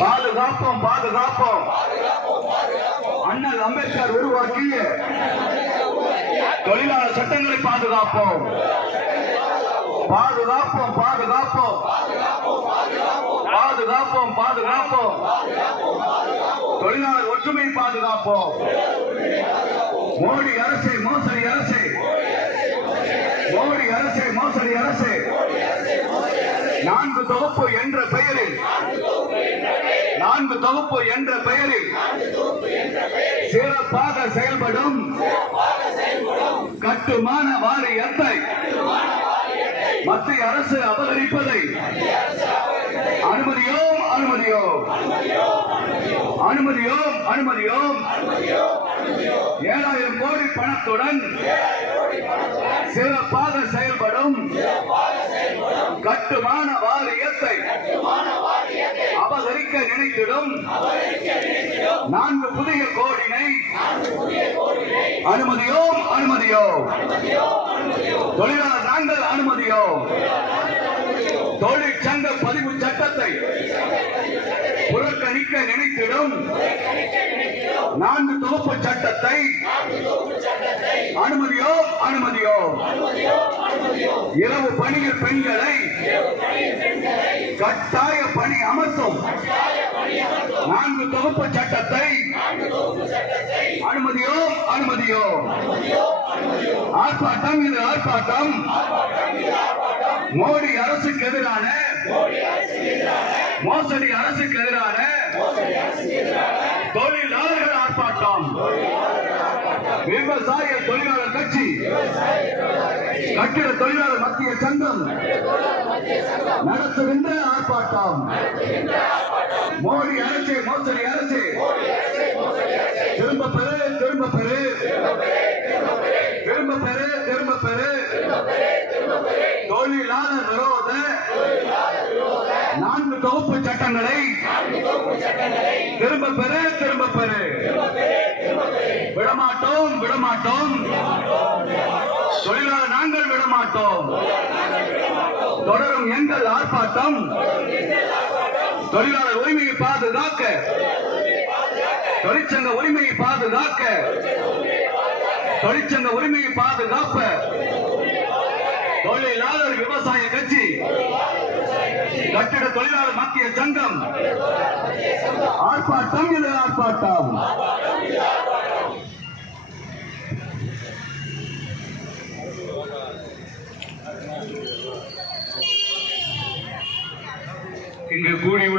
பாதுகாப்போம் பாதுகாப்போம் அண்ணல் அம்பேத்கர் உருவாக்கிய தொழிலாளர் சட்டங்களை பாதுகாப்போம் பாதுகாப்போம் பாதுகாப்போம் பாதுகாப்போம் பாதுகாப்போம் தொழிலாளர் ஒற்றுமை பாதுகாப்போம். மோடி அரசே மோசடி அரசே, மோடி அரசே மோசடி அரசே, 4 தொகுப்பு என்ற பெயரில் 4 தொகுப்பு என்ற பெயரில் சிறப்பாக செயல்படும் கட்டுமான வாரியத்தை மத்திய அரசு அபகரிப்பதை அனுமதியோம் அனுமதியோம் அனுமதியோம் அனுமதியோம். 7000 கோடி பணத்துடன் சிறப்பாக செயல்படும் கட்டுமான வாரியத்தை அபகரிக்க நினைத்திடும் 4 புதிய கோடினை அனுமதியோம் அனுமதியோம். தொழிலாளர் நாங்கள் அனுமதியோம். தொழிற்சங்க பதிவு சட்டத்தை புறக்கணிக்க நினைத்திடும் 4 தொகுப்பு சட்டத்தை அனுமதியோம் அனுமதியோம். இரவு பணியில் பெண்களை கட்டாய பணி அமர்த்தும் 4 தொகுப்பு சட்டத்தை அனுமதியோம் அனுமதியோம். ஆர்ப்பாட்டம் இது ஆர்ப்பாட்டம். மோடி அரசுக்கு எதிரான மோசடி அரசுக்கு எதிரான தொழிலாளர்கள் ஆர்ப்பாட்டம். விவசாய தொழிலாளர் கட்சி, கட்டிட தொழிலாளர் மத்திய சங்கம் நடத்துகின்ற ஆர்ப்பாட்டம். மோடி அரசே மோசடி அரசே, திரும்ப பெறு திரும்ப பெறு திரும்ப பெறு திரும்ப பெறு. தொழிலாளர் விரோத 4 தொகுப்பு சட்டங்களை திரும்ப பெறு திரும்ப பெறு. விடமாட்டோம் விடமாட்டோம். தொழிலாளர் நாங்கள் விடமாட்டோம். தொடரும் எங்கள் ஆர்ப்பாட்டம். தொழிலாளர் உரிமையை பாதுகாக்க, தொழிற்சங்க உரிமையை பாதுகாக்க, தொழிற்சங்க உரிமையை பாதுகாப்ப தொழிலாளர் விவசாய கட்சி, கட்டிட தொழிலாளர் மத்திய சங்கம் ஆர்ப்பாட்டம் இது ஆர்ப்பாட்டம். இங்கு கூடியுள்ள